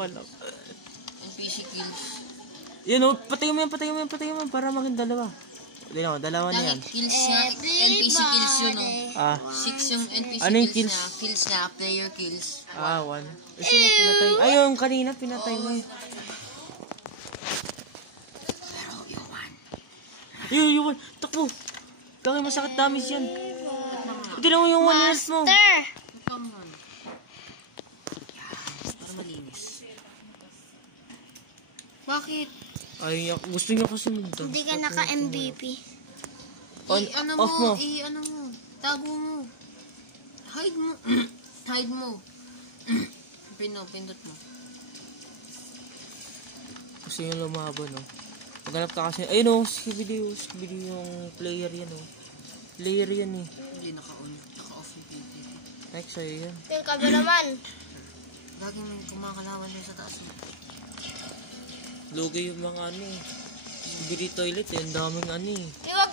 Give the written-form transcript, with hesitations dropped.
pala. NPC kills. Yan o, patayin mo yan, para maging dalawa. Hindi naman, dalawa na yan. Kills niya, NPC kills yun o. 6 yung NPC Ano yung kills niya. Kills niya, player kills. 1. Kasi na pinatay. Ay, yung kanina pinatay mo eh. Pero yung 1. Yung 1. Takbo. Kaya masakit damage yan. Hindi na mo yung 1 years mo. Come on. Para malinis. Bakit? Ay, gusto niya kasi mag-dance. Hindi ka naka-MVP. Ano off mo. mo. Tago mo. Hide mo. Hide mo. Pindot mo. Gusto niya lumaban, no? Maghanap ka kasi. Ayun o, Skibidi yung player yan, o. Player yan eh. Hindi naka-on. Naka-off yung PvP. Next, sa'yo yan. Yung kabi naman. Laging may kumakalawan din sa taas. Lugay yung mga ano eh. Skibidi toilet eh. Ang daming ano eh. Huwag